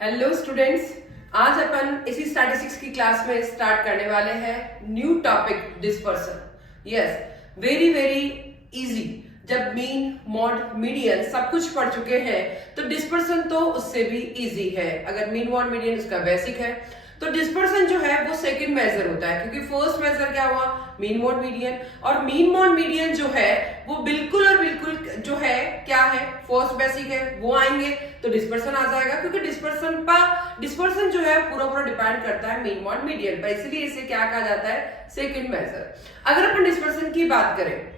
Hello students, आज अपन इसी statistics की क्लास में स्टार्ट करने वाले हैं new topic dispersion. Yes, very very easy. जब मीन मॉड मीडियन सब कुछ पढ़ चुके हैं तो डिस्पर्सन तो उससे भी इजी है। अगर मीन मॉड मीडियन उसका बेसिक है तो डिस्पर्सन जो है वो सेकंड मेजर होता है, क्योंकि फर्स्ट मेजर क्या हुआ, मीन मॉड मीडियन। और मीन मॉड मीडियन जो है वो बिल्कुल और बिल्कुल जो है क्या है, फर्स्ट बेसिक है, वो आएंगे तो डिस्पर्सन आ जाएगा, क्योंकि डिस्पर्सन जो है पूरा पूरा डिपेंड करता है मीन मॉड मीडियन पर, इसलिए इसे क्या कहा जाता है, सेकंड मेजर। अगर अपन डिस्पर्सन की बात करें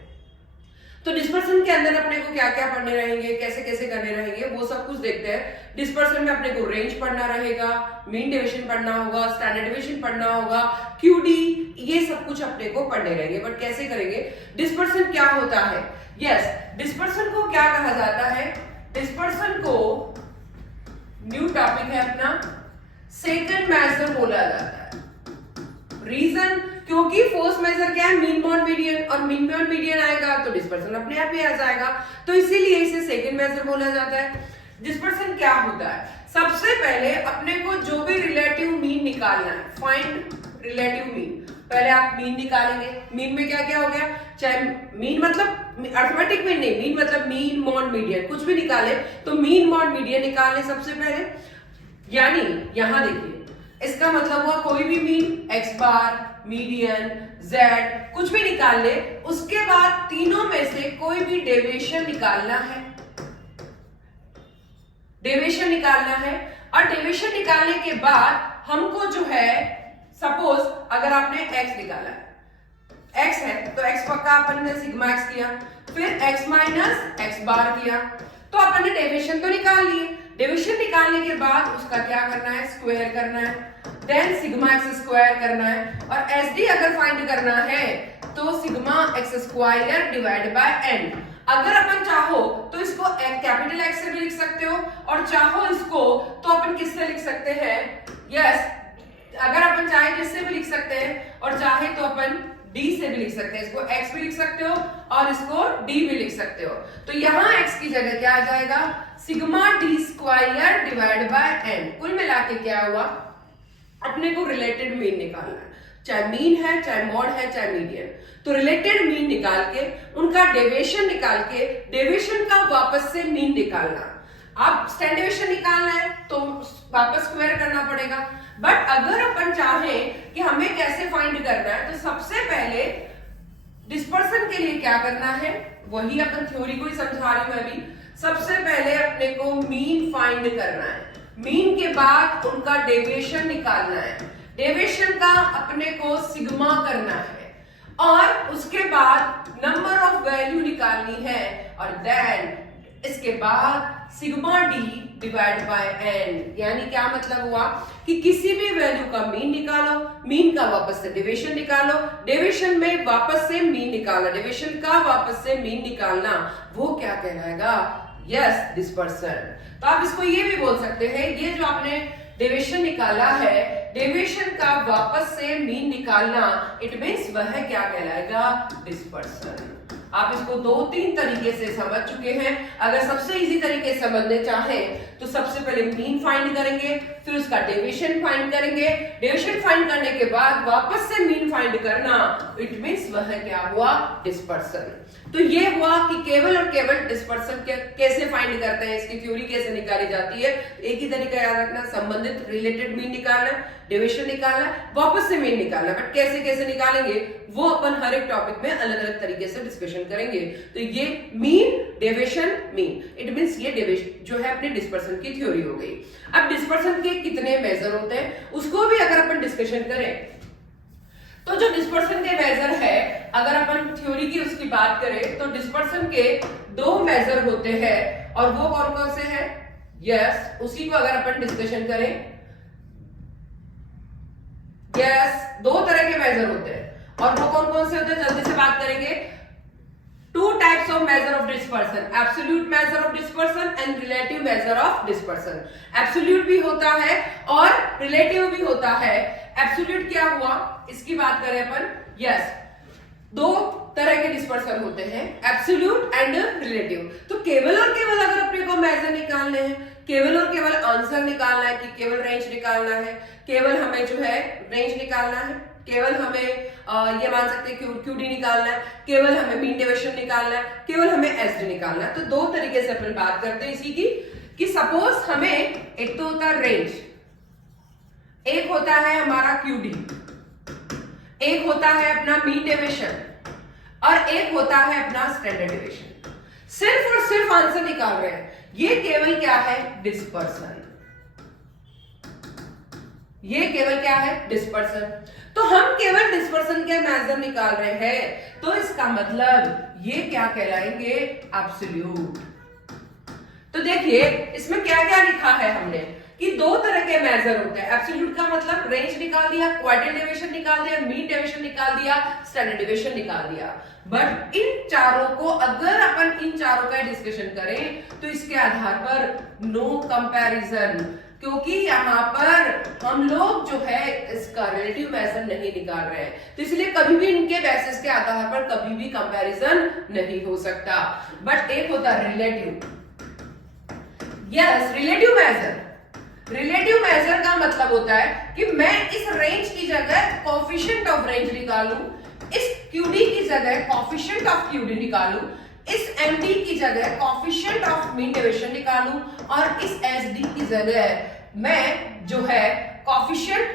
तो डिस्पर्सन के अंदर अपने को क्या क्या पढ़ने रहेंगे, कैसे कैसे करने रहेंगे, वो सब कुछ देखते हैं। डिस्पर्सन में अपने को रेंज पढ़ना रहेगा, मीन डेविएशन पढ़ना होगा, स्टैंडर्ड डेविएशन पढ़ना होगा, क्यूडी, ये सब कुछ अपने को पढ़ने रहेंगे। बट कैसे करेंगे, डिस्पर्सन क्या होता है। यस, डिस्पर्सन को क्या कहा जाता है, डिस्पर्सन को न्यू टॉपिक है अपना, सेकंड मेजर बोला जाता है। रीजन, क्योंकि फर्स्ट मेजर क्या है, मीन मॉड मीडियन, और मीन मॉड मीडियन आएगा तो डिस्पर्सन अपने आप ही आ जाएगा, तो इसीलिए इसे सेकंड मेजर बोला जाता है। डिस्पर्सन क्या होता है, सबसे पहले अपने को जो भी रिलेटिव मीन निकालना है, फाइंड रिलेटिव मीन। पहले आप मीन निकालेंगे। मीन में क्या क्या हो गया, चाहे मीन मतलब अर्थमेटिक मीन नहीं, मीन मतलब मीन मॉड मीडियन, कुछ भी निकाले तो मीन मॉड मीडियन निकालने सबसे पहले। यानी यहां देखिए, इसका मतलब हुआ कोई भी मीन, एक्स बार, मीडियन, जेड, कुछ भी निकाल ले, उसके बाद तीनों में से कोई भी डेविएशन निकालना है, डेविएशन निकालना है। और डेविएशन निकालने के बाद हमको जो है, सपोज अगर आपने एक्स निकाला है, एक्स है तो एक्स पक्का अपन ने सिग्मा एक्स किया, फिर एक्स माइनस एक्स बार किया, तो अपन ने डेविएशन तो निकाल लिए। डेविएशन निकालने के बाद उसका क्या करना है, स्क्वायर करना है, देन सिग्मा एक्स स्क्वायर करना है, और एसडी अगर फाइंड करना है तो sigma X square divide by N. अगर अपन चाहो तो इसको कैपिटल एक्स से भी लिख सकते हो, और चाहो इसको तो अपन किससे लिख सकते हैं, यस, अगर अपन चाहे तो इससे भी लिख सकते हैं, और चाहे तो अपन d से भी लिख सकते हैं। इसको x भी लिख सकते हो और इसको d भी लिख सकते हो। तो यहां x की जगह क्या आ जाएगा, sigma d square divide bye n। कुल मिला के क्या हुआ, अपने को रिलेटेड मीन निकालना है, चाहे मीन है, चाहे मॉड है, चाहे मीडियन। तो रिलेटेड मीन निकाल के उनका डेविएशन निकाल के डेविएशन का वापस से मीन निकालना। अब स्टैंडर्ड डेविएशन निकालना है तो वापस स्क्वायर करना पड़ेगा। बट अगर अपन चाहें कि हमें कैसे फाइंड करना है, तो सबसे पहले डिस्पर्सन के लिए क्या करना है, वही अपन थ्योरी को ही समझा रही हूं मैं भी। सबसे पहले अपने को मीन फाइंड करना है, मीन के बाद उनका डेविएशन निकालना है, डेविएशन का अपने को सिग्मा करना है, और उसके बाद नंबर ऑफ वैल्यू निकालनी है, और देन इसके बाद sigma D divide by N. यानी क्या मतलब हुआ कि किसी भी वैल्यू का मीन निकालो, मीन का वापस से डेविएशन निकालो, डेविएशन में वापस से मीन निकालना, डेविएशन का वापस से मीन निकालना, वो क्या कहलाएगा, यस, डिस्पर्सन। तो आप इसको ये भी बोल सकते हैं, ये जो आपने डेविएशन निकाला है, डेविएशन का वापस से मीन निकालना, इट मींस वह क्या कहलाएगा, डिस्पर्सन। आप इसको दो तीन तरीके से समझ चुके हैं। अगर सबसे इजी तरीके से समझने चाहें तो सबसे पहले मीन फाइंड करेंगे, फिर उसका डेविएशन फाइंड करेंगे, डेविएशन फाइंड करने के बाद वापस से मीन फाइंड करना, इट मींस वह क्या हुआ, डिस्पर्सन। तो ये हुआ कि केवल और केवल डिस्पर्सन कैसे फाइंड करते हैं, इसकी थ्योरी कैसे निकाली जाती है। एक ही तरीका याद रखना, संबंधित रिलेटेड मीन निकालना, डेविएशन निकालना, वापस से मीन निकालना। बट कैसे कैसे निकालेंगे वो अपन हर एक टॉपिक में अलग अलग तरीके से डिस्कशन करेंगे। तो ये mean, deviation, mean, it means ये डेविएशन जो है अपने डिस्पर्सन की थ्योरी हो गई। अब डिस्पर्सन के कितने मेजर होते हैं उसको भी अगर अपन डिस्कशन करें, तो जो डिस्पर्सन के मेजर है, अगर अपन थ्योरी की उसकी बात करें तो डिस्पर्सन के दो मेजर होते हैं, और वो कौन कौन से हैं, यस, उसी को अगर अपन डिस्कशन करें, यस, दो तरह के मेजर होते हैं, और वो कौन कौन से होते हैं, जल्दी से बात करेंगे। Two types of measure of dispersion, absolute measure of dispersion and relative measure of dispersion. Absolute भी होता है और रिलेटिव भी होता है। एब्सोल्यूट क्या हुआ, इसकी बात करें अपन, यस, दो तरह के डिस्पर्सन होते हैं, एब्सोल्यूट एंड रिलेटिव। तो केवल और केवल अगर अपने को मेजर निकालने हैं, केवल और केवल आंसर निकालना है कि केवल रेंज निकालना है, केवल हमें जो है रेंज निकालना है, केवल हमें ये मान सकते हैं क्यूडी निकालना है, केवल हमें मीन डेविएशन निकालना है, केवल हमें एसडी निकालना है। तो दो तरीके से अपन बात करते हैं इसी की कि सपोज हमें एक तो होता है रेंज, एक होता है हमारा क्यूडी, एक होता है अपना मीन डेविएशन और एक होता है अपना स्टैंडर्ड डेविएशन। सिर्फ और सिर्फ आंसर निकाल रहे हैं। ये केवल क्या है? डिस्पर्सन। ये केवल क्या है? डिस्पर्सन। तो हम केवल डिस्पर्सन के मेजर निकाल रहे हैं, तो इसका मतलब ये क्या कहलाएंगे? एब्सोल्यूट। तो देखिए इसमें क्या क्या लिखा है हमने कि दो तरह के मेजर होते हैं। एब्सोल्यूट का मतलब रेंज निकाल दिया, क्वाड्रेंट डेविएशन निकाल दिया, मीन डेविएशन निकाल दिया, स्टैंडर्ड डेविएशन निकाल दिया। बट इन चारों को अगर अपन इन चारों का डिस्कशन करें तो इसके आधार पर नो कंपैरिजन, क्योंकि यहाँ पर हम लोग जो है इसका रिलेटिव मेजर नहीं निकाल रहे हैं, तो इसलिए कभी भी इनके बेसिस के आधार पर कभी भी कंपैरिजन नहीं हो सकता। बट एक होता है relative. Yes, relative major. Relative major का मतलब होता है कि मैं इस रेंज की जगह कोएफिशिएंट ऑफ रेंज निकालूं, इस क्यूडी की जगह कोएफिशिएंट ऑफ क्यूडी निकालूं, इस एमडी की जगह कोएफिशिएंट ऑफ मीन डेविएशन निकालूं और इस एसडी की जगह मैं जो है कोएफिशिएंट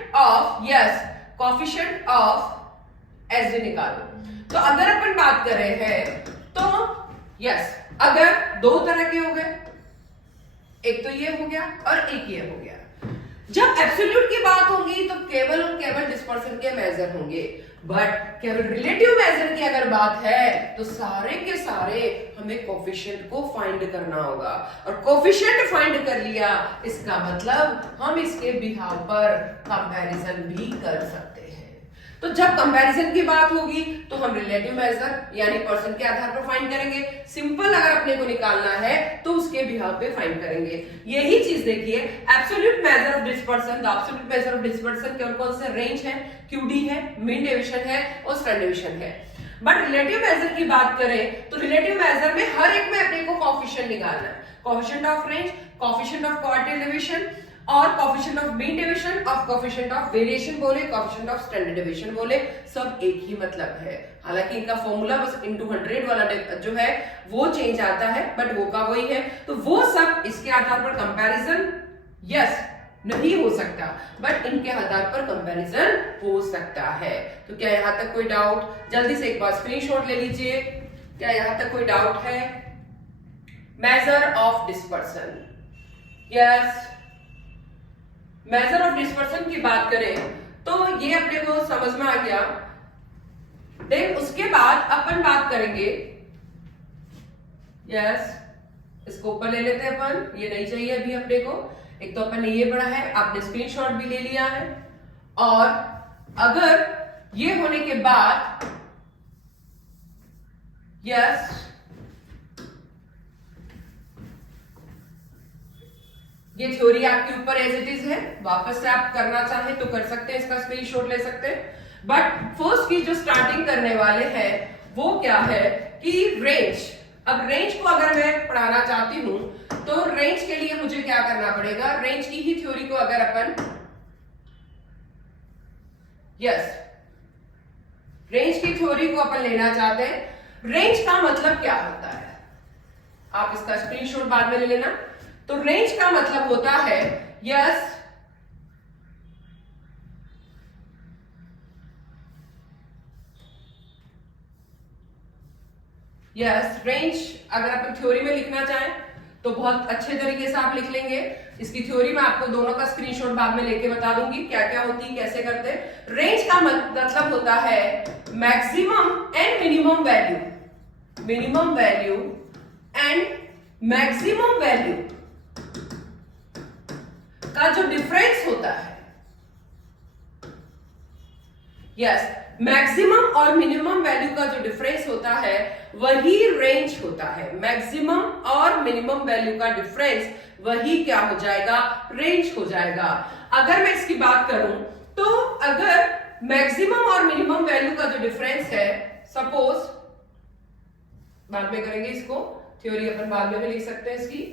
ऑफ एसडी निकालूं। तो अगर अपन बात कर रहे हैं तो यस, अगर दो तरह के हो गए, एक तो ये हो गया और एक ये हो गया। जब एब्सोल्यूट की बात होगी तो केवल और केवल डिस्पर्सन के मेजर होंगे, बट केवल रिलेटिव मेजर की अगर बात है तो सारे के सारे हमें कोएफिशिएंट को फाइंड करना होगा, और कोएफिशिएंट फाइंड कर लिया इसका मतलब हम इसके बिहाव पर कंपैरिजन भी कर सकते हैं। तो जब कंपैरिजन की बात होगी तो हम रिलेटिव मेजर यानी पर्सन के आधार पर फाइंड करेंगे। सिंपल अगर अपने को निकालना है तो उसके बिहाव पे फाइंड करेंगे। यही चीज देखिए, absolute measure of dispersion, the absolute measure of dispersion कौन कौन से? रेंज है, क्यूडी है, मीन डेविएशन है और स्टैंडर्ड डेविएशन है। बट रिलेटिव मेजर की बात करें तो रिलेटिव मेजर में हर एक में अपने को कोएफिशिएंट निकालना है। Coefficient of range, coefficient of quadrant deviation और coefficient of mean deviation, of coefficient of variation बोले, कोएफिशिएंट ऑफ स्टैंडर्ड डेविएशन बोले, सब एक ही मतलब है। हालांकि इनका फॉर्मूला बस into 100 वाला जो है वो चेंज आता है, बट वो का वही है। तो वो सब इसके आधार पर कंपैरिजन यस नहीं हो सकता, बट इनके आधार पर कंपैरिजन हो सकता है। तो क्या यहां तक कोई डाउट? जल्दी से एक बार स्क्रीनशॉट ले लीजिए। क्या यहां तक कोई डाउट है? Measure of dispersion, yes, measure of dispersion की बात करें तो ये अपने को समझ में आ गया। देन उसके बाद अपन बात करेंगे, यस, इसको ऊपर ले लेते हैं अपन, ये नहीं चाहिए अभी अपने को। एक तो अपन ने ये पढ़ा है, आपने स्क्रीनशॉट भी ले लिया है, और अगर ये होने के बाद यस ये थ्योरी आपके ऊपर एज इट इज है, वापस से आप करना चाहें तो कर सकते हैं, इसका स्क्रीनशॉट ले सकते हैं। बट फर्स्ट की जो स्टार्टिंग करने वाले हैं वो क्या है कि रेंज। अब रेंज को अगर मैं पढ़ाना चाहती हूं तो रेंज के लिए मुझे क्या करना पड़ेगा? रेंज की ही थ्योरी को अगर अपन रेंज की थ्योरी को अपन लेना चाहते हैं, रेंज का मतलब क्या होता है? आप इसका स्क्रीनशॉट बाद में ले लेना। तो रेंज का मतलब होता है यस रेंज अगर अपन थ्योरी में लिखना चाहें तो बहुत अच्छे तरीके से आप लिख लेंगे। इसकी थ्योरी में आपको दोनों का स्क्रीनशॉट बाद में लेके बता दूंगी क्या क्या होती है, कैसे करते हैं। रेंज का मतलब होता है maximum and minimum value, minimum value and maximum value का जो डिफरेंस होता है। यस, मैक्सिमम और मिनिमम वैल्यू का जो डिफरेंस होता है वही रेंज होता है। मैक्सिमम और मिनिमम वैल्यू का डिफरेंस वही क्या हो जाएगा? रेंज हो जाएगा। अगर मैं इसकी बात करूं तो अगर मैक्सिमम और मिनिमम वैल्यू का जो डिफरेंस है, सपोज बाद में करेंगे इसको, थ्योरी अपन बाद में भी लिख सकते हैं इसकी।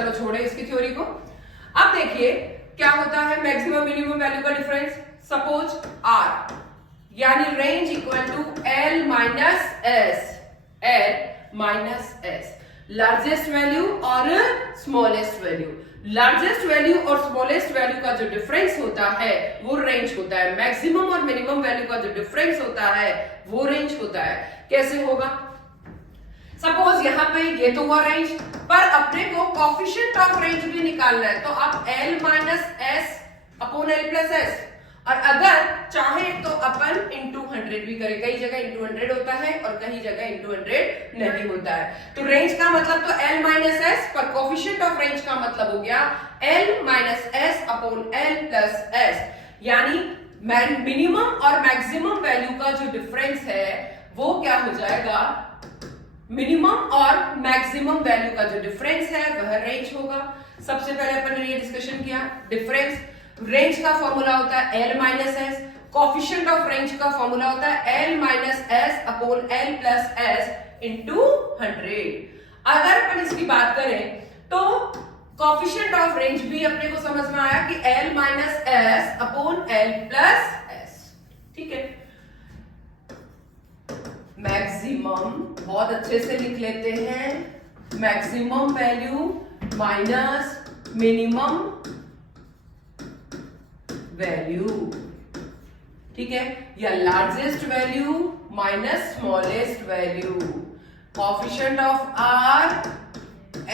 चलो छोड़े इसकी थ्योरी को। अब देखिए क्या होता है मैक्सिमम मिनिमम वैल्यू का डिफरेंस। सपोज आर यानी range equal to L minus S, L minus S, largest value और स्मॉलेस्ट वैल्यू। लार्जेस्ट वैल्यू और स्मॉलेस्ट वैल्यू का जो डिफरेंस होता है वो रेंज होता है। मैक्सिमम और मिनिमम वैल्यू का जो डिफरेंस होता है वो रेंज होता है। कैसे होगा? सपोज यहाँ पे ये तो हुआ रेंज, पर अपने को कोफिशिएंट ऑफ रेंज भी निकालना है, तो आप l minus S upon l plus S, और अगर चाहे तो अपन इंटू 100 भी करें। कई जगह इंटू 100 होता है और कई जगह इंटू 100 नहीं होता है। तो रेंज का मतलब तो l माइनस एस, पर कोफिशिएंट ऑफ रेंज का मतलब हो गया l minus S upon l plus S, यानी मिनिमम और मैक्सिमम वैल्यू का जो डिफरेंस है वो क्या हो जाएगा, मिनिमम और मैक्सिमम वैल्यू का जो डिफरेंस है वह रेंज होगा। सबसे पहले अपन ने ये डिस्कशन किया डिफरेंस। रेंज का फॉर्मूला होता है l minus S, coefficient of range का फॉर्मूला होता है l minus S upon l plus S into 100। अगर अपन इसकी बात करें तो कोफिशिएंट ऑफ रेंज भी अपने को समझ में आया कि l minus S upon l plus S. ठीक है, मैक्सिमम बहुत अच्छे से लिख लेते हैं, maximum value minus minimum value. ठीक है, या largest value minus smallest value. Coefficient of R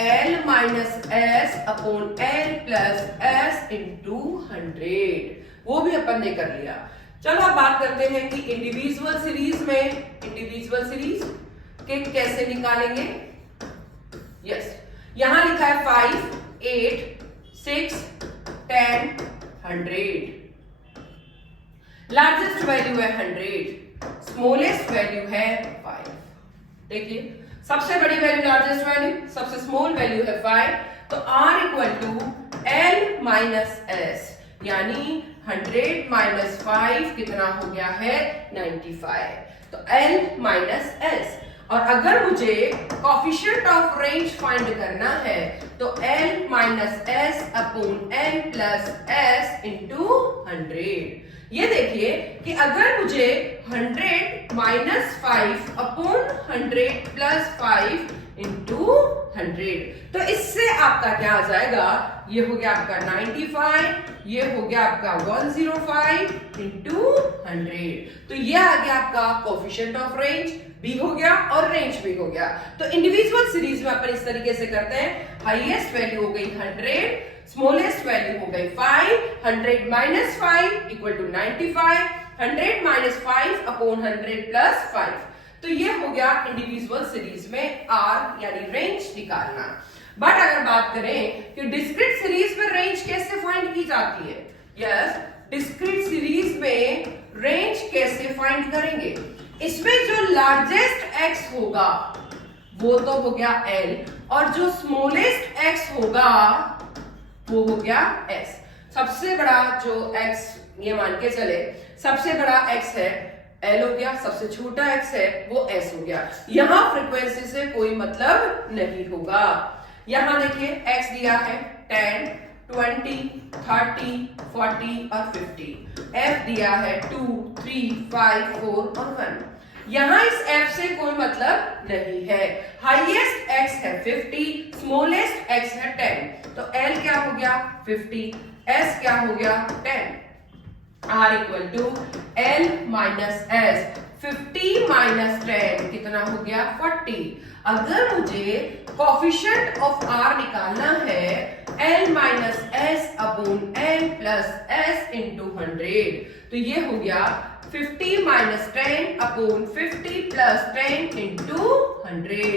l minus S upon l plus S into 100, वो भी अपन ने कर लिया। चलो अब बात करते हैं कि इंडिविजुअल सीरीज में, इंडिविजुअल सीरीज के कैसे निकालेंगे। यस, यहां लिखा है 5, 8, 6, 10, 100। लार्जेस्ट वैल्यू है 100, स्मॉलेस्ट वैल्यू है 5। देखिए सबसे बड़ी वैल्यू लार्जेस्ट वैल्यू, सबसे स्मॉल वैल्यू है 5, तो R equal to L minus S, यानी 100 माइनस 5 कितना हो गया है 95, तो L माइनस एस। और अगर मुझे कोफिशिएंट ऑफ रेंज फाइंड करना है तो L minus S upon L plus S into 100। ये देखिए कि अगर मुझे 100 माइनस 5 अपॉन 100 प्लस 5 इंटू 100, तो इससे आपका क्या आ जाएगा, ये हो गया आपका 95, ये हो गया आपका 105 इंटू 100। तो ये आ गया आपका कोफिशिएंट ऑफ रेंज भी हो गया और रेंज भी हो गया। तो इंडिविजुअल सीरीज में अपन इस तरीके से करते हैं, हाईएस्ट वैल्यू हो गई 100, स्मॉलेस्ट वैल्यू हो गई 5, 100 minus 5 equal to 95, 100 minus 5 upon 100 plus 5। तो ये हो गया इंडिविजुअल सीरीज में R यानी रेंज निकालना। बट अगर बात करें कि डिस्क्रीट सीरीज में रेंज कैसे फाइंड की जाती है, यस, डिस्क्रीट सीरीज में रेंज कैसे फाइंड करेंगे, इसमें जो लार्जेस्ट x होगा वो तो हो गया L, और जो स्मॉलेस्ट x होगा वो हो गया S। सबसे बड़ा जो x, ये मान के चले सबसे बड़ा x है L हो गया, सबसे छोटा x है वो S हो गया। यहां फ्रीक्वेंसी से कोई मतलब नहीं होगा। यहां देखिए x दिया है 10, 20, 30, 40 और 50, f दिया है 2, 3, 5, 4 और 1। यहां इस f से कोई मतलब नहीं है। हाईएस्ट x है 50, स्मॉलेस्ट x है 10, तो l क्या हो गया 50, s क्या हो गया 10। R equal to L minus S, 50 minus 10 कितना हो गया 40। अगर मुझे कोफिशिएंट ऑफ R निकालना है L minus S upon L plus S into 100, तो ये हो गया 50 minus 10 upon 50 plus 10 into 100,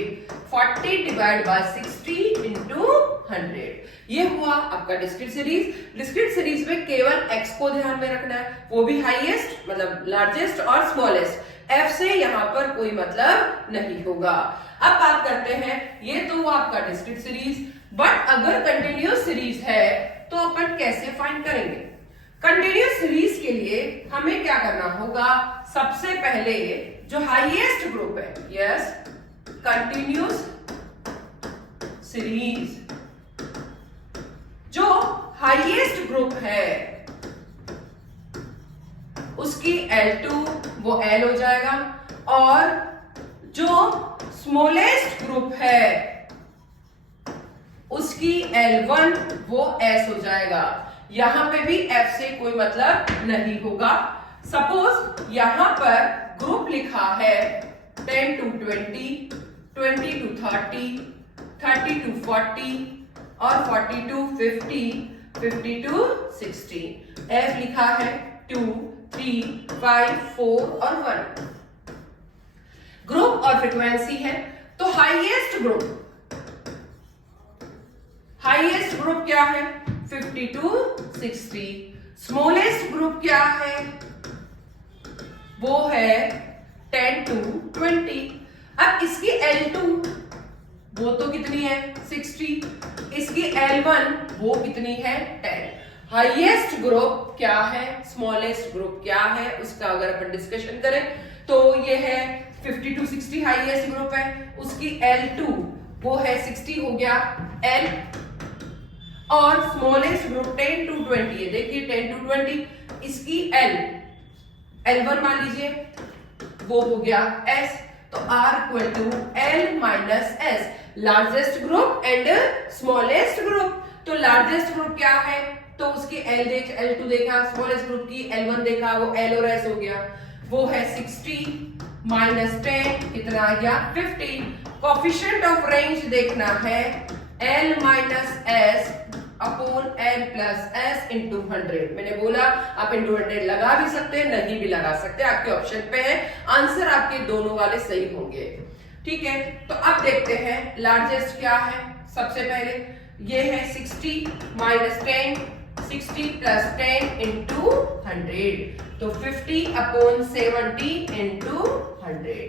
40 divide by 60 into 100। ये हुआ आपका डिस्क्रीट सीरीज। डिस्क्रीट सीरीज में केवल x को ध्यान में रखना है, वो भी हाईएस्ट मतलब लार्जेस्ट और स्मॉलेस्ट। f से यहां पर कोई मतलब नहीं होगा। अब बात करते हैं, ये तो हुआ आपका डिस्क्रीट सीरीज, बट अगर कंटिन्यूअस सीरीज है तो अपन कैसे फाइंड करेंगे। कंटिन्यूअस सीरीज के लिए हमें क्या करना होगा, सबसे पहले जो हाईएस्ट ग्रुप है, yes, continuous series highest group है उसकी L2 वो L हो जाएगा, और जो स्मॉलेस्ट ग्रुप है उसकी L1 वो S हो जाएगा। यहां पे भी F से कोई मतलब नहीं होगा। सपोज यहां पर ग्रुप लिखा है 10 to 20, 20 to 30, 30 to 40 और 40 to 50, 50 to 60। F लिखा है 2, 3, 5, 4 और 1। ग्रुप और फ्रीक्वेंसी है, तो हाईएस्ट ग्रुप क्या है 50 to 60। स्मॉलेस्ट ग्रुप क्या है वो है 10 to 20। अब इसकी L2 वो तो कितनी है 60, इसकी L1 वो कितनी है 10। हाईएस्ट ग्रुप क्या है, स्मॉलेस्ट ग्रुप क्या है, उसका अगर अपन डिस्कशन करें तो ये है 50 to 60 हाईएस्ट ग्रुप है, उसकी L2 वो है 60 हो गया L, और स्मॉलेस्ट ग्रुप 10 to 20 है, देखिए 10 to 20, इसकी L1 मान लीजिए वो हो गया S, तो R equal to L minus S, largest group and smallest group. तो लार्जेस्ट ग्रुप क्या है, तो उसकी L2 देखा, स्मॉलेस्ट ग्रुप की L1 देखा, वो L और S हो गया, वो है 60 माइनस 10 कितना आ गया 50। कोएफिशिएंट ऑफ रेंज देखना है L minus S upon L plus S into 100। मैंने बोला आप इंटू 100 लगा भी सकते हैं, नहीं भी लगा सकते, आपके ऑप्शन पे है, आंसर आपके दोनों वाले सही होंगे। ठीक है, तो अब देखते हैं लार्जेस्ट क्या है। सबसे पहले ये है 60 माइनस 10, 60 प्लस 10 इंटू 100, तो 50 अपॉन 70 इंटू 100।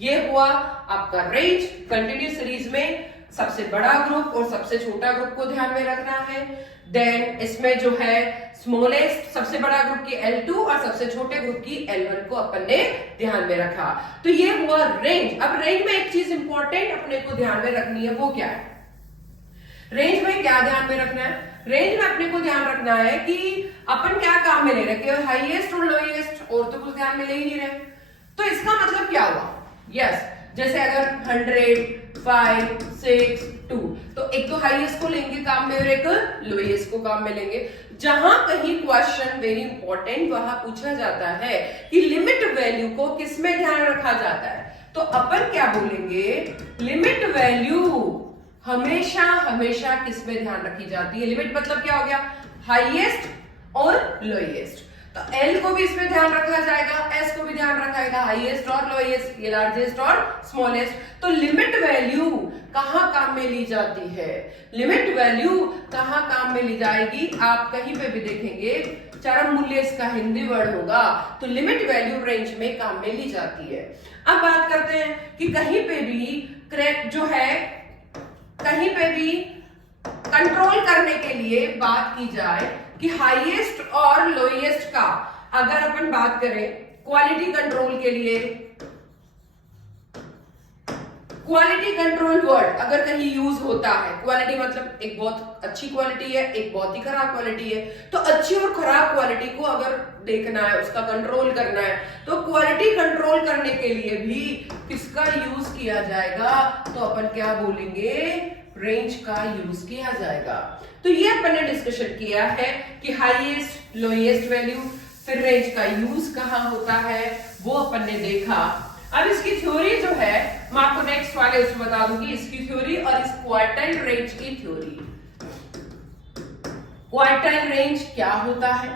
ये हुआ आपका रेंज। कंटिन्यू सीरीज में सबसे बड़ा ग्रुप और सबसे छोटा ग्रुप को ध्यान में रखना है। देन इसमें जो है स्मॉलेस्ट सबसे बड़ा ग्रुप की L2 और सबसे छोटे ग्रुप की L1 को अपन ने ध्यान में रखा। तो ये हुआ रेंज। अब रेंज में एक चीज इंपॉर्टेंट अपने को ध्यान में रखनी है, वो क्या है, रेंज में क्या ध्यान में रखना है, रेंज में अपने को ध्यान रखना है कि अपन क्या काम में ले रहे, केवल हाईएस्ट और लोएस्ट, और तो कुछ ध्यान में ले ही नहीं रहे। तो इसका मतलब क्या हुआ, यस जैसे अगर 100, 5, 6, 2, तो एक तो हाईएस्ट को लेंगे काम में और एक लोएस्ट को काम में लेंगे। जहां कहीं क्वेश्चन वेरी इंपॉर्टेंट वहां पूछा जाता है कि लिमिट वैल्यू को किस में ध्यान रखा जाता है, तो अपन क्या बोलेंगे, लिमिट वैल्यू हमेशा हमेशा किस में ध्यान रखी जाती है। लिमिट मतलब क्या हो गया, हाईएस्ट और लोएस्ट। तो L को भी इसमें ध्यान रखा जाएगा, S को भी ध्यान रखा जाएगा, हाईएस्ट और लोएस्ट, ये लार्जेस्ट और स्मॉलेस्ट। तो लिमिट वैल्यू कहां काम में ली जाती है, लिमिट वैल्यू कहां काम में ली जाएगी, आप कहीं पे भी देखेंगे चरम मूल्य इसका हिंदी वर्ड होगा, तो लिमिट वैल्यू रेंज में काम में ली जाती है। अब बात करते हैं कि कहीं पे भी करेक्ट जो है, कहीं पे भी कंट्रोल करने के लिए बात की जाए कि हाईएस्ट और लोएस्ट का अगर अपन बात करें क्वालिटी कंट्रोल के लिए, क्वालिटी कंट्रोल वर्ड अगर कहीं यूज होता है, क्वालिटी मतलब एक बहुत अच्छी क्वालिटी है, एक बहुत ही खराब क्वालिटी है, तो अच्छी और खराब क्वालिटी को अगर देखना है, उसका कंट्रोल करना है, तो क्वालिटी कंट्रोल करने के लिए भी किसका यूज किया जाएगा, तो अपन क्या बोलेंगे, रेंज का यूज किया जाएगा। तो ये अपन ने डिस्कशन किया है कि हाईएस्ट लोएस्ट वैल्यू, फिर रेंज का यूज कहां होता है वो अपन ने देखा। अब इसकी थ्योरी जो है मैं आपको नेक्स्ट वाले उसमें बता दूंगी, इसकी थ्योरी और इस क्वार्टाइल रेंज की थ्योरी। क्वार्टाइल रेंज क्या होता है,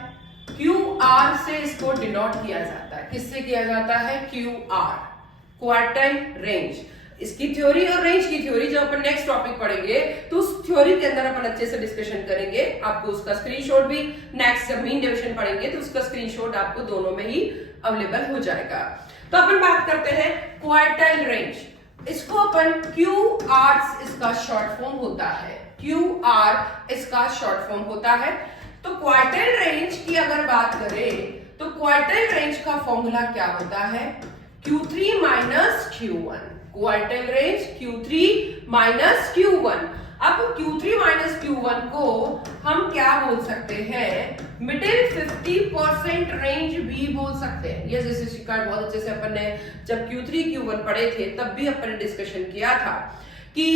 QR से इसको डिनोट किया जाता है, किससे किया जाता है, QR, क्वार्टाइल रेंज। इसकी थ्योरी और रेंज की थ्योरी जब अपन नेक्स्ट टॉपिक पढ़ेंगे तो उस थ्योरी के अंदर अपन अच्छे से डिस्कशन करेंगे। आपको उसका स्क्रीनशॉट भी नेक्स्ट जब मीन डेविएशन पढ़ेंगे तो उसका स्क्रीनशॉट आपको दोनों में ही अवेलेबल हो जाएगा। तो अपन बात करते हैं क्वार्टाइल रेंज। इसको अपन QR इसका शॉर्ट फॉर्म होता है, QR इसका शॉर्ट फॉर्म होता है। तो क्वार्टाइल रेंज की अगर बात करें तो क्वार्टाइल रेंज का फॉर्मूला क्या होता है, Q3 minus Q1, quartile range Q3 minus Q1। अब Q3 माइनस Q1 को हम क्या बोल सकते हैं, मिडिल 50% रेंज भी बोल सकते हैं। ये जैसे शिकार बहुत अच्छे से अपन ने जब Q3 Q1 पढ़े थे तब भी अपन ने डिस्कशन किया था कि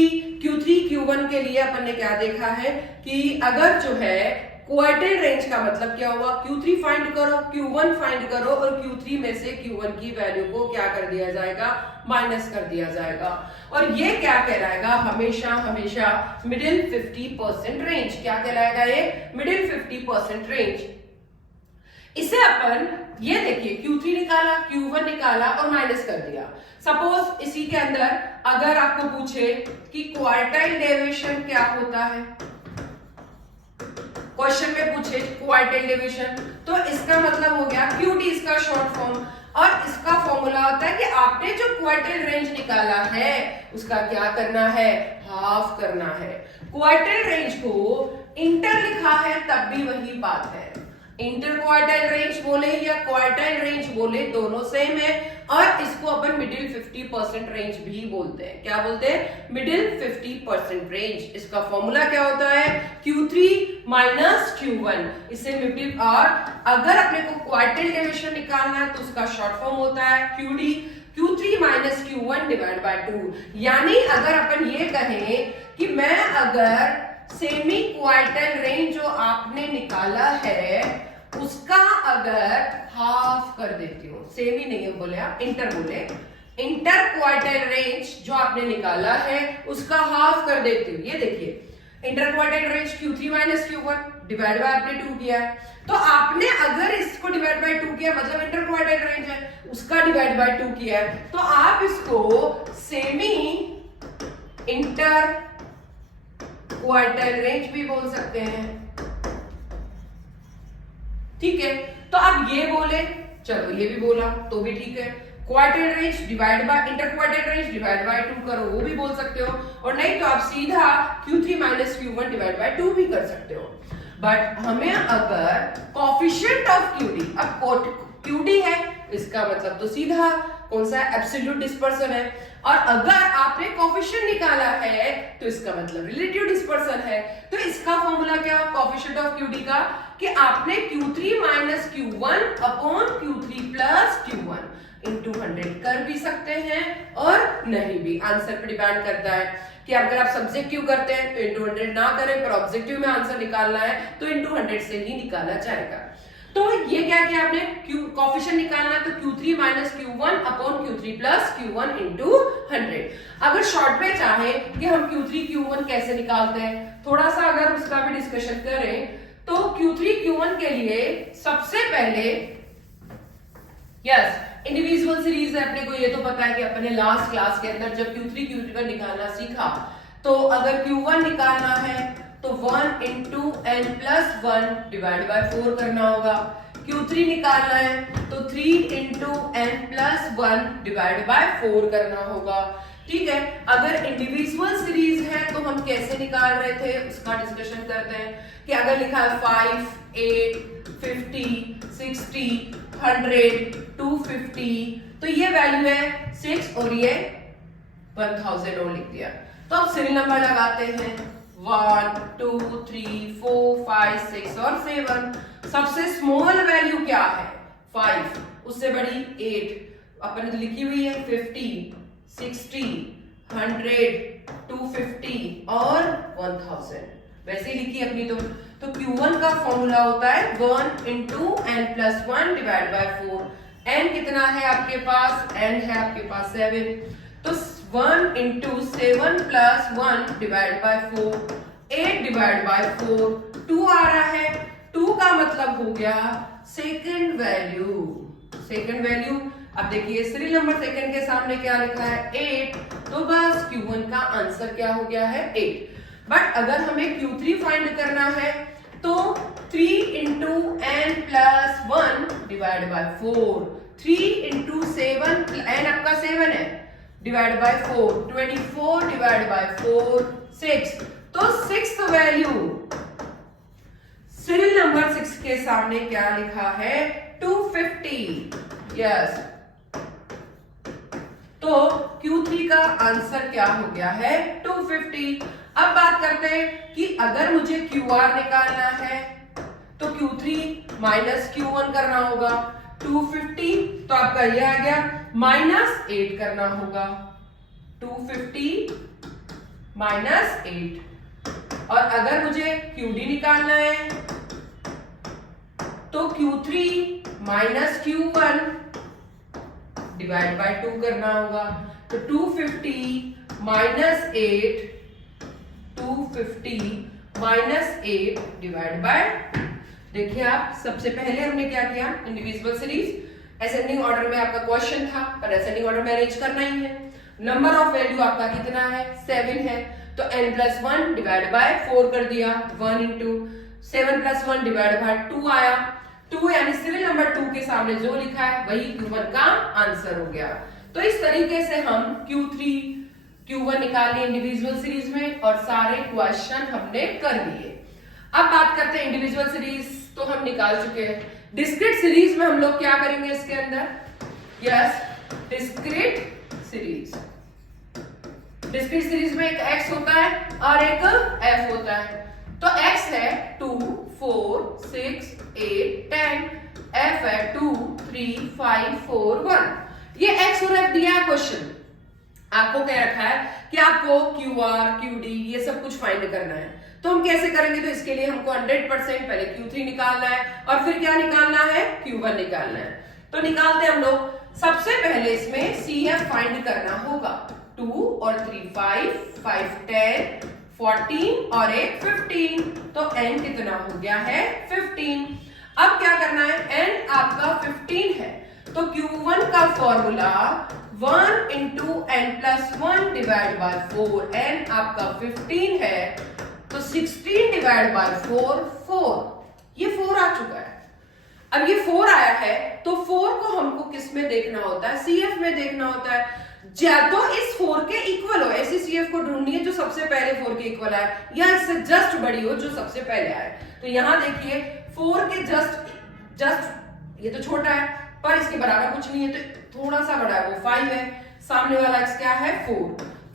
Q3 Q1 के लिए अपन ने क्या देखा है कि अगर जो है क्वार्टाइल रेंज का मतलब क्या हुआ, Q3 फाइंड करो, Q1 फाइंड करो और Q3 में से Q1 की वैल्यू को क्या कर दिया जाएगा, माइनस कर दिया जाएगा। और ये क्या कहलाएगा, हमेशा हमेशा मिडिल 50% रेंज। क्या कहलाएगा ये, मिडिल 50% रेंज। इसे अपन ये देखिए Q3 निकाला, Q1 निकाला और माइनस कर दिया। सपोज इसी के अंदर अगर आपको पूछे कि क्वार्टाइल डेविएशन क्या होता है, क्वेश्चन में पूछे क्वार्टाइल डेविएशन, तो इसका मतलब हो गया QT, इसका शॉर्ट फॉर्म। और इसका फॉर्मूला होता है कि आपने जो क्वार्टाइल रेंज निकाला है उसका क्या करना है, हाफ करना है। क्वार्टाइल रेंज को इंटर लिखा है तब भी वही बात है, इंटर क्वार्टाइल रेंज बोले या क्वार्टाइल रेंज बोले दोनों सेम है। और इसको अपन मिडिल 50% रेंज भी बोलते हैं। क्या बोलते हैं, मिडिल 50% रेंज। इसका फॉर्मूला क्या होता है, Q3 माइनस Q1। इसे मिडिल, और अगर अपने को क्वार्टाइल डेविएशन निकालना है तो उसका शॉर्ट फॉर्म होता है QD, Q3 minus Q1 divide by 2। यानी अगर अपन ये कहें कि मैं अगर सेमी क्वार्टाइल रेंज जो आपने निकाला है उसका अगर हाफ कर देती हूँ, सेमी नहीं बोले आप, इंटर बोले, इंटर क्वार्टाइल रेंज जो आपने निकाला है उसका हाफ कर देती हूँ। ये देखिए inter quartile range Q3 minus Q1 divide by आपने 2 किया है, तो आपने अगर इसको डिवाइड बाय 2 किया मतलब इंटर क्वार्टाइल रेंज है उसका डिवाइड बाय 2 किया है, तो आप इसको सेमी इंटर क्वार्टाइल रेंज भी बोल सकते हैं। ठीक है, तो आप ये बोले, चलो ये भी बोला तो भी ठीक है। Quartile range divide by inter quartile range divide by 2 करो, वो भी बोल सकते हो। और नहीं तो आप सीधा Q3 minus Q1 divide by 2 भी कर सकते हो। बट हमें अगर कोफिशिएंट ऑफ QD, अब QD है इसका मतलब तो सीधा कौन सा है, एब्सोल्यूट डिस्पर्सन है। और अगर आपने कोफिशिएंट निकाला है तो इसका मतलब रिलेटिव डिस्पर्सन है। तो इसका फॉर्मूला क्या, कोफिशिएंट ऑफ QD का, कि आपने Q3 minus Q1 upon Q3 plus Q1 into 100 कर भी सकते हैं और नहीं भी, आंसर पे डिपेंड करता है कि अगर आप सब्जेक्टिव करते हैं तो इंटू 100 ना करें, पर ऑब्जेक्टिव में आंसर निकालना है तो इंटू 100 से ही निकाला जाएगा। तो ये क्या किया आपने, कोफिशिएंट निकालना है तो Q3 minus Q1 upon Q3 plus Q1 into 100। अगर शॉर्ट में चाहे कि हम Q3 Q1 कैसे निकालते हैं, थोड़ा सा अगर उसका भी डिस्कशन करें तो Q3 Q1 के लिए सबसे पहले इंडिविजुअल सीरीज है, अपने को ये तो पता है कि अपने लास्ट क्लास के अंदर जब Q3 Q1 निकालना सीखा तो अगर Q1 निकालना है तो 1 into n plus 1 divide by 4 करना होगा। Q3 निकालना है तो 3 into n plus 1 divide by 4 करना होगा। ठीक है, अगर इंडिविजुअल सीरीज है तो हम कैसे निकाल रहे थे उसका डिस्कशन करते हैं कि अगर लिखा है 5, 8, 50, 60, 100, 250, तो ये वैल्यू है 6 और ये 1000 और लिख दिया। तो अब सीरियल नंबर लगाते हैं 1, 2, 3, 4, 5, 6 और 7। सबसे स्मॉल वैल्यू क्या है 5, उससे बड़ी 8, अपन ने लिखी हुई है 50, 60, 100, 250 और 1000 वैसे ही लिखी अपनी। तो Q1 का फॉर्मूला होता है 1 into n plus 1 divide by 4। n कितना है आपके पास, n है आपके पास 7, तो 1 into 7 plus 1 divide by 4, 8 divide by 4, 2 आ रहा है। 2 का मतलब हो गया सेकंड वैल्यू। सेकंड वैल्यू, अब देखिए सीरियल नंबर सेकंड के सामने क्या लिखा है 8, तो बस Q1 का आंसर क्या हो गया है 8। बट अगर हमें Q3 फाइंड करना है तो 3 into n plus 1 divide by 4, 3 into 7, n आपका 7 है, डिवाइड बाय 4, 24 डिवाइड बाय 4, 6। तो 6th वैल्यू सीरियल नंबर 6 के सामने क्या लिखा है 250। यस, तो Q3 का आंसर क्या हो गया है 250। अब बात करते हैं कि अगर मुझे QR निकालना है Q3 माइनस Q1 करना होगा, 250 तो आपका ये आ गया, -8 करना होगा, 250 -8। और अगर मुझे QD निकालना है तो Q3 minus Q1 divide by 2 करना होगा, तो 250 -8, 250 -8 डिवाइड बाय, देखिए आप सबसे पहले हमने क्या किया, इंडिविजुअल सीरीज असेंडिंग ऑर्डर में आपका क्वेश्चन था, पर असेंडिंग ऑर्डर में अरेंज करना ही है। नंबर ऑफ वैल्यू आपका कितना है, 7 है, तो n+1 डिवाइड बाय 4 कर दिया, 1 इंटू 7 + 1 डिवाइड बाय 2 आया, 2 यानी सीरियल नंबर 2 के सामने जो लिखा है वही Q1 का आंसर हो गया। तो इस तरीके से हम Q3 Q1 निकाल लिए इंडिविजुअल सीरीज में और सारे क्वेश्चन हमने कर लिए। अब बात करते हैं इंडिविजुअल सीरीज तो हम निकाल चुके हैं। डिस्क्रीट सीरीज में हम लोग क्या करेंगे इसके अंदर, yes discrete series. Discrete series में एक x होता है और एक f होता है। तो x है 2 4 6 8 10, f है 2 3 5 4 1। ये x और f दिया है क्वेश्चन, आपको कह रखा है कि आपको QR QD ये सब कुछ फाइंड करना है। तो हम कैसे करेंगे, तो इसके लिए हमको 100% पहले Q3 निकालना है और फिर क्या निकालना है, Q1 निकालना है। तो निकालते हम लोग। सबसे पहले इसमें CF फाइंड करना होगा, 2 और 3 5, 5 10, 14 और एक 15, तो n कितना हो गया है 15। अब क्या करना है, n आपका 15 है तो Q1 का formula 1 into n+1 divide by 4, n आपका 15 है तो 16 डिवाइड बाय 4 4, ये 4 आ चुका है। अब ये 4 आया है तो 4 को हमको किस में देखना होता है, CF में देखना होता है। तो इस 4 के इक्वल हो ऐसी CF को ढूंढनी है जो सबसे पहले 4 के इक्वल आए या इससे जस्ट बड़ी हो जो सबसे पहले आए। तो यहां देखिए 4 के जस्ट ये तो छोटा है पर इसके बराबर कुछ नहीं है तो थोड़ा सा बड़ा है, वो 5 है। सामने वाला x क्या है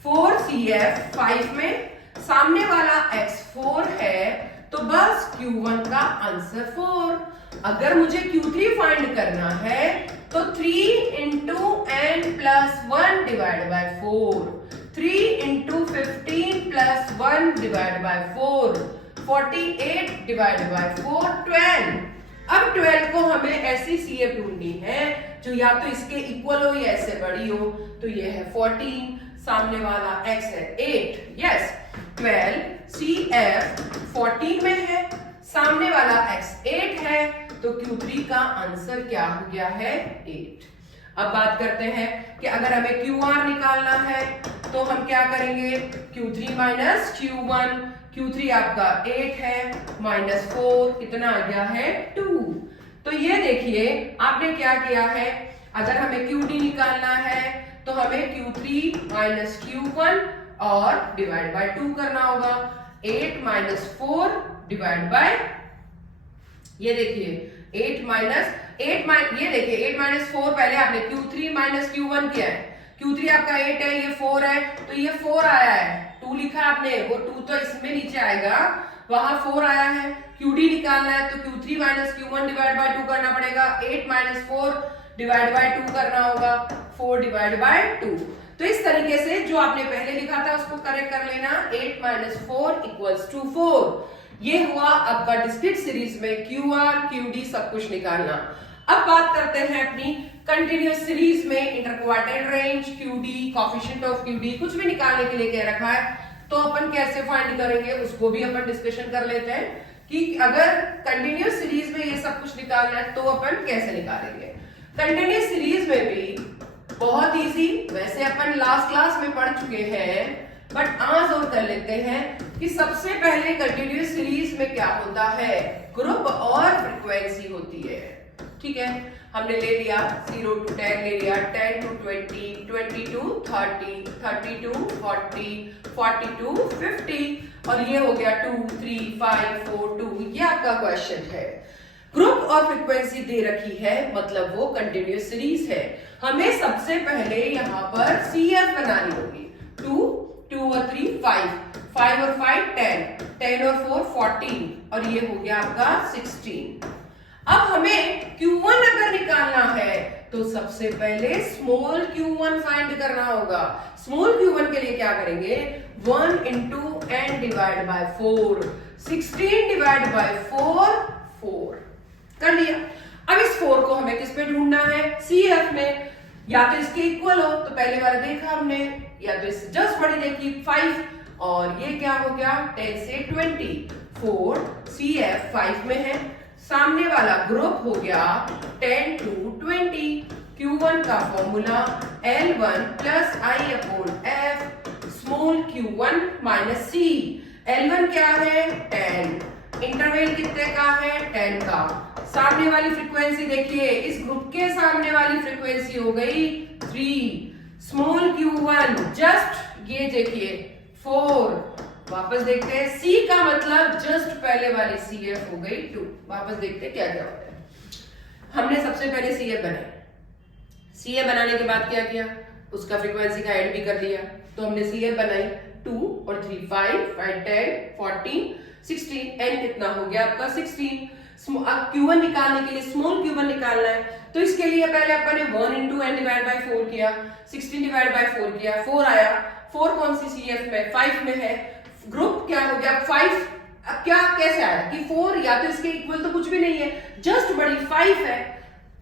4 CF 5 में, सामने वाला x 4 है तो बस Q1 का आंसर 4। अगर मुझे Q3 फाइंड करना है तो 3 into n+1 divide by 4, 3 into 15 + 1 divide by 4, 48 divide by 4 12। अब 12 को हमें ऐसी CF ढूंढनी है जो या तो इसके इक्वल हो या इससे बड़ी हो, तो ये है 14, सामने वाला x है 8, यस 12 CF 14 में है, सामने वाला x 8 है तो Q3 का आंसर क्या हो गया है 8। अब बात करते हैं कि अगर हमें QR निकालना है तो हम क्या करेंगे, Q3 माइनस Q1, Q3 आपका 8 है -4 कितना आ गया है 2। तो ये देखिए आपने क्या किया है, अगर हमें QD निकालना है तो हमें Q3 माइनस Q1 और डिवाइड बाय 2 करना होगा, 8 - 4 डिवाइड बाय, ये देखिए 8 ये देखिए 8 - 4 पहले आपने Q3 माइनस Q1 किया है, Q3 आपका 8 है ये 4 है तो ये 4 आया है, 2 लिखा आपने वो 2 तो इसमें नीचे आएगा, वहां 4 आया है। QD निकालना है तो Q3 minus Q1 divide by 2 करना पड़ेगा, 8 - 4 डिवाइड बाय 2 करना होगा, 4 डिवाइड बाय 2। तो इस तरीके से जो आपने पहले लिखा था उसको करेक्ट कर लेना, 8 - 4 = 4। ये हुआ आपका डिस्क्रीट सीरीज में QR QD सब कुछ निकालना। अब बात करते हैं अपनी कंटिन्यूअस सीरीज में interquartile range, QD, coefficient of QD कुछ भी निकालने के लिए कह रखा है तो अपन कैसे फाइंड करेंगे उसको भी अपन डिस्कशन कर लेते हैं कि अगर कंटिन्यूअस सीरीज में ये सब कुछ निकालना है तो अपन कैसे निकालेंगे। कंटिन्यूअस सीरीज में भी बहुत इजी, वैसे अपन लास्ट क्लास में पढ़ चुके हैं बट आज और कर लेते हैं कि सबसे पहले कंटिन्यूअस सीरीज में क्या होता है, ग्रुप और फ्रीक्वेंसी होती है। ठीक है, हमने ले लिया 0 to 10 ले लिया, 10 to 20, 20 to 30, 30 to 40, 40 to 50 और ये हो गया 2 3 5 4 2। ये आपका क्वेश्चन है, ग्रुप और फ्रीक्वेंसी दे रखी है मतलब वो कंटिन्यूअस सीरीज है। हमें सबसे पहले यहाँ पर CF बनानी होगी, 2 2 और 3 5 5 और 5 10, 10 और 4 14 और ये हो गया आपका 16। अब हमें Q1 अगर निकालना है तो सबसे पहले स्मॉल q1 फाइंड करना होगा। स्मॉल q1 के लिए क्या करेंगे, 1 into n divide by 4, 16 divide by 4 4 कर लिया। अब इस 4 को हमें किस पे ढूंढना है, CF में। या तो इसके इक्वल हो तो पहले वाला देखा हमने, या तो इससे जस्ट बड़ी देखी 5, और ये क्या हो गया 10 से 20, 4 CF 5 में है, सामने वाला ग्रुप हो गया 10 to 20। Q1 का formula L1 plus I upon F small q1 minus C। L1 क्या है 10, इंटरवल कितने का है 10 का। सामने वाली फ्रीक्वेंसी देखिए, इस ग्रुप के सामने वाली फ्रीक्वेंसी हो गई 3, स्मॉल q1 जस्ट ये देखिए 4। वापस देखते हैं, C का मतलब जस्ट पहले वाली CF हो गई 2। वापस देखते हैं क्या क्या होता है। हमने सबसे पहले CF बनाई, CF बनाने के बाद क्या किया, उसका फ्रीक्वेंसी का ऐड भी कर लिया। तो हमने CF बनाई 2 और 3 5 5 10 14 16, n कितना हो गया आपका 16। अब Q1 निकालने के लिए स्मॉल q1 निकालना है, तो इसके लिए पहले अपन ने 1 इंटू n डिवाइड बाई 4 किया, 16 डिवाइड बाई 4 किया, 4 आया। 4 कौन सी CF में 5 में है, ग्रुप क्या हो गया 5। अब क्या कैसे आया कि 4 या तो इसके इक्वल तो कुछ भी नहीं है, जस्ट बड़ी 5 है।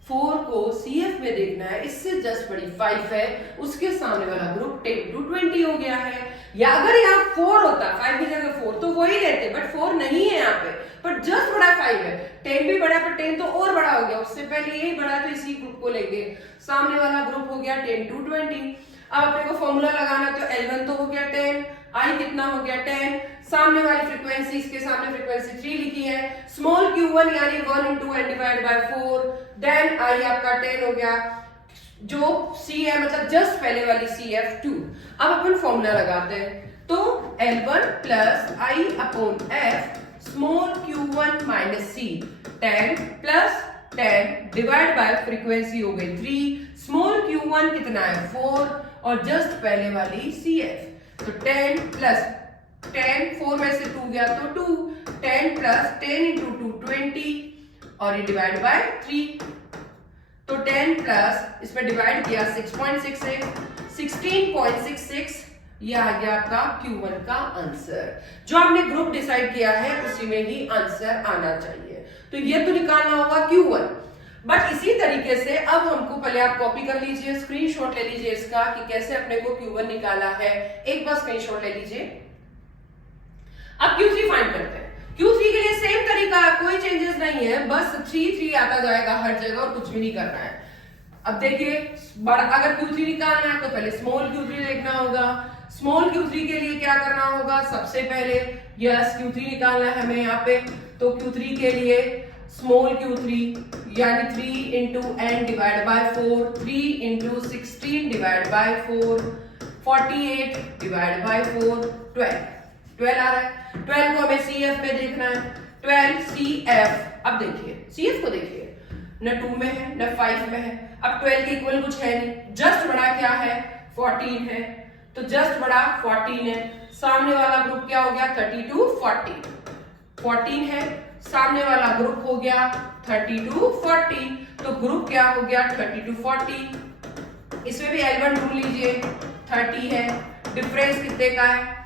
4 को CF में देखना है, इससे जस्ट बड़ी 5 है, उसके सामने वाला ग्रुप 10 to 20 हो गया है। या अगर यहाँ 4 होता 5 की जगह 4 तो वही रहते, बट 4 नहीं है यहाँ पे, पर जस्ट बड़ा 5 है। 10 भी बड़ा, पर 10 तो और बड़ा हो गया, उससे पहले यही बड़ा, तो इसी ग्रुप को लेंगे। सामने वाला ग्रुप हो गया 10 to 20। अब अपने को फॉर्मूला लगाना, तो L1 तो हो गया 10, I कितना हो गया 10, सामने वाली फ्रीक्वेंसी, इसके सामने फ्रीक्वेंसी 3 लिखी है, स्मॉल q1 यानी 1 into n divide by 4, then I आपका 10 हो गया, जो C है मतलब जस्ट पहले वाली CF 2। अब अपन फॉर्मूला लगाते हैं, तो L1 plus I upon F small q1 minus C, 10 plus 10 divide by frequency हो गई 3, स्मॉल q1 कितना है 4, और जस्ट पहले वाली CF, तो 10 प्लस 10, 4 में से 2 गया तो 2, 10 प्लस 10 इंटू 2 20, और ये डिवाइड बाय 3, तो 10 प्लस इसमें डिवाइड किया 6.68, 16.66, ये आ गया आपका Q1 का आंसर। जो आपने ग्रुप डिसाइड किया है उसी में ही आंसर आना चाहिए। तो ये तो निकालना होगा Q1। बट इसी तरीके से अब हमको, पहले आप कॉपी कर लीजिए, स्क्रीनशॉट ले लीजिए इसका कि कैसे अपने को Q1 निकाला है, एक बार स्क्रीनशॉट ले लीजिए। अब Q3 फाइंड करते हैं। Q3 के लिए सेम तरीका, कोई चेंजेस नहीं है, बस 3 3 आता जाएगा हर जगह और कुछ भी नहीं करना है। अब देखिए, अगर Q3 निकालना है तो पहले स्मॉल q3 देखना होगा। स्मॉल q3 के लिए क्या करना होगा, सबसे पहले यस Q3 निकालना है हमें यहाँ पे, तो Q3 के लिए स्मॉल q3 यानी 3 into n divide by 4, 3 into 16 divide by 4, 48 divide by 4, 12 आ रहा है। 12 को हमें CF में देखना है, 12 CF। अब देखिए CF को देखिए, न 2 में है न 5 में है। अब 12 के इक्वल कुछ है नहीं, जस्ट बड़ा क्या है 14 है, तो जस्ट बड़ा 14 है। सामने वाला ग्रुप क्या हो गया 32 40, 14 है, सामने वाला ग्रुप हो गया 32 40, तो ग्रुप क्या हो गया 32 40। इसमें भी L1 ढूंढ लीजिए, 30 है, डिफरेंस कितने का है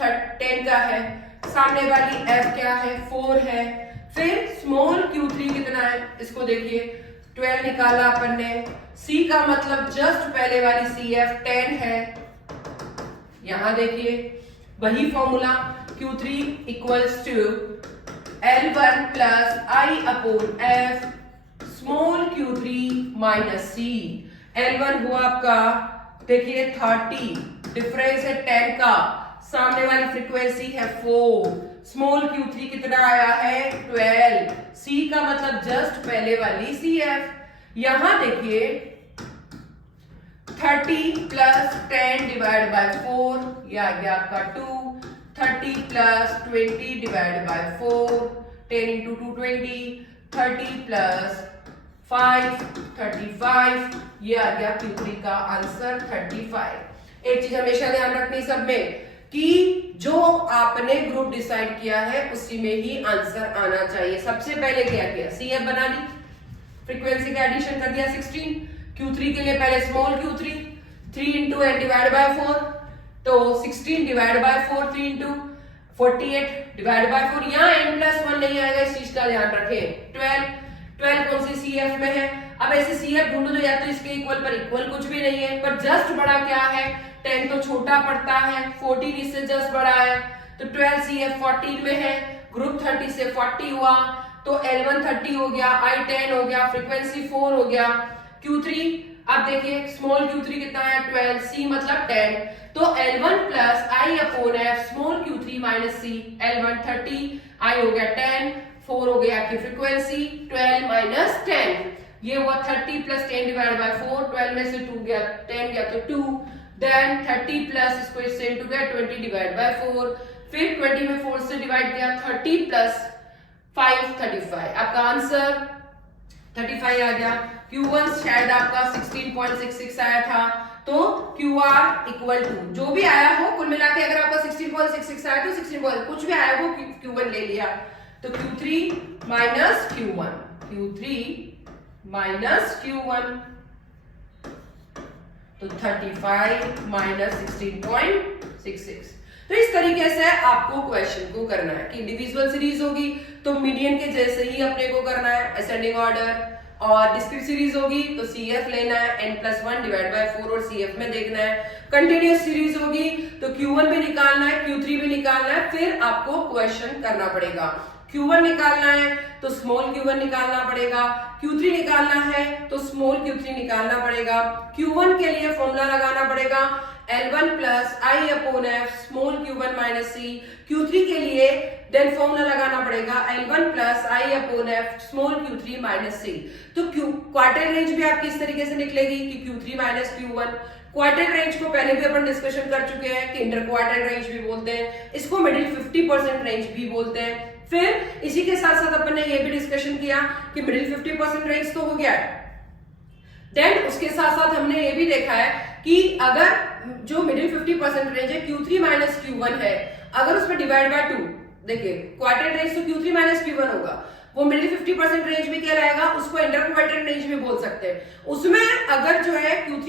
10 का है, सामने वाली F क्या है 4 है। फिर स्मॉल q3 कितना है, इसको देखिए 12 निकाला अपन ने, C का मतलब जस्ट पहले वाली CF 10 है। यहां देखिए वही formula, q3 equals to L1 plus I upon F small q3 minus C। L1 हुआ आपका देखिए 30, डिफरेंस है 10 का, सामने वाली फ्रीक्वेंसी है 4, स्मॉल q3 कितना आया है 12, C का मतलब जस्ट पहले वाली CF। यहां देखिए 30 प्लस 10 डिवाइड बाय 4, ये आ गया आपका 2, 30 plus 20 divide by 4, 10 into 2 20, 30 plus 5 35, ये आ गया Q3 का आंसर 35। एक चीज हमेशा ध्यान रखनी सब में कि जो आपने ग्रुप डिसाइड किया है उसी में ही आंसर आना चाहिए। सबसे पहले क्या किया, CF बना ली, फ्रीक्वेंसी का एडिशन कर दिया 16, Q3 के लिए पहले small Q3, 3 into n divide by 4, तो 16 divide by 4, 3 into 48 divide by 4, यहाँ n+1 नहीं आएगा, इस चीज का ध्यान रखें। 12 कौन सी CF में है, अब ऐसे CF ढूंढो तो या तो इसके इक्वल पर इक्वल कुछ भी नहीं है, पर जस्ट बड़ा क्या है, 10 तो छोटा पड़ता है, 14 इससे जस्ट बड़ा है, तो 12 CF 14 में है, ग्रुप 30 से 40 हुआ, तो L1 30 हो गया, I 10 हो गया, फ्रीक्वेंसी 4 हो गया, Q3 अब देखिए स्मॉल Q3 कितना है 12, C मतलब 10, तो L1 plus I upon F small Q3 minus C, L1 30, I हो गया 10, 4 हो गया आपकी फ्रीक्वेंसी, 12 माइनस 10, ये हुआ 30 प्लस 10 डिवाइड बाय 4, 12 में से 2 गया 10 गया तो 2, देन 30 प्लस इसको इससे इनटू गया 20 डिवाइड बाय 4, फिर 20 में 4 से डिवाइड किया, 30 प्लस 5 35, आपका आंसर 35 आ गया। Q1 शायद आपका 16.66 आया था, तो QR इक्वल टू जो भी आया हो, कुल मिला के अगर आपका 16.66 आया तो 16 कुछ भी आया हो Q1 ले लिया, तो Q3 minus Q1, Q3 minus Q1, तो 35 माइनस 16.66। तो इस तरीके से आपको क्वेश्चन को करना है कि इंडिविजुअल सीरीज होगी तो मीडियन के जैसे ही अपने को करना है असेंडिंग ऑर्डर, और डिस्क्रीट सीरीज होगी तो CF लेना है n+1 डिवाइड बाय 4 और CF में देखना है, कंटिन्यूअस सीरीज होगी तो Q1 भी निकालना है, Q3 भी निकालना है, फिर आपको क्वेश्चन करना पड़ेगा। Q1 निकालना है तो स्मॉल Q1 निकालना पड़ेगा, Q3 निकालना है तो स्मॉल Q3 निकालना पड़ेगा। Q1 के लिए फॉर्मूला लगाना पड़ेगा L1 plus I upon F small Q1 minus C, Q3 के लिए देन फॉर्मूला लगाना पड़ेगा L1 plus I upon F small Q3 minus C। तो क्वार्टर रेंज भी आपकी इस तरीके से निकलेगी कि Q3 minus Q1। Quarter range को पहले भी अपन डिस्कशन कर चुके हैं कि इंटर क्वार्टर रेंज भी बोलते हैं, इसको मिडिल 50% रेंज भी बोलते हैं। फिर इसी के साथ साथ अपन ने ये भी डिस्कशन किया कि मिडिल 50% रेंज तो हो गया है, देन उसके साथ साथ हमने ये भी देखा है कि अगर जो मिडिल 50% रेंज है Q3 माइनस Q1 है, अगर उसमें डिवाइड बाय 2, देखिए क्वार्टर रेंज तो Q3 माइनस Q1 होगा, वो मिडिल 50% रेंज भी क्या रहेगा, उसको इंटर क्वार्टर रेंज भी बोल सकते हैं। उसमें अगर जो है Q3